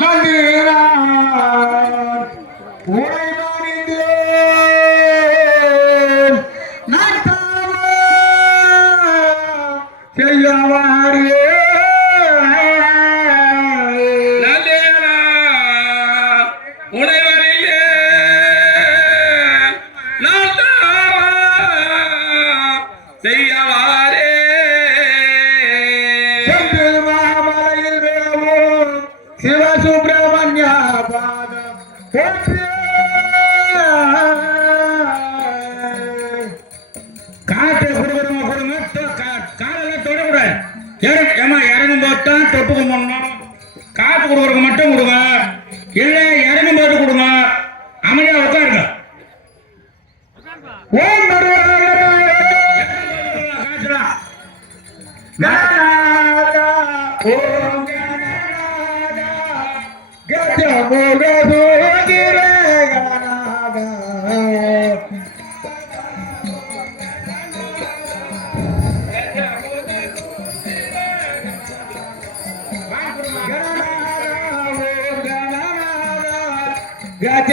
நந்தினார் உரைமானிந்தேன் நாட்டாம செய்யவாரே செய்யவாரே. சிவசுப்பிரமணிய பாதம் போற்றி. காற்று கொடுக்குறவங்க கொடுங்க. கா- காலெல்லாம் தொடக்கூடாது. ஏமா இறங்கும் போது தான் தொப்புக்கு பண்ணணும் காற்று கொடுக்குறவங்க மட்டும் கொடுங்க. இல்லை இறங்கும் போது கொடுங்க. அமைதியாக உட்காருங்க. ஓம் ಗಜ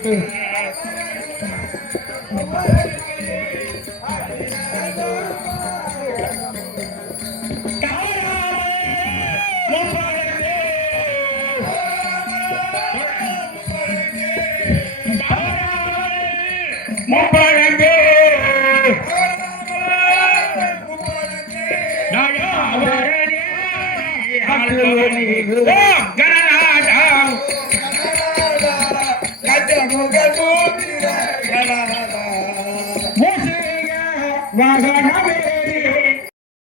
அதிரசமுடன் முப்பழங்கே கணநாதா Wagana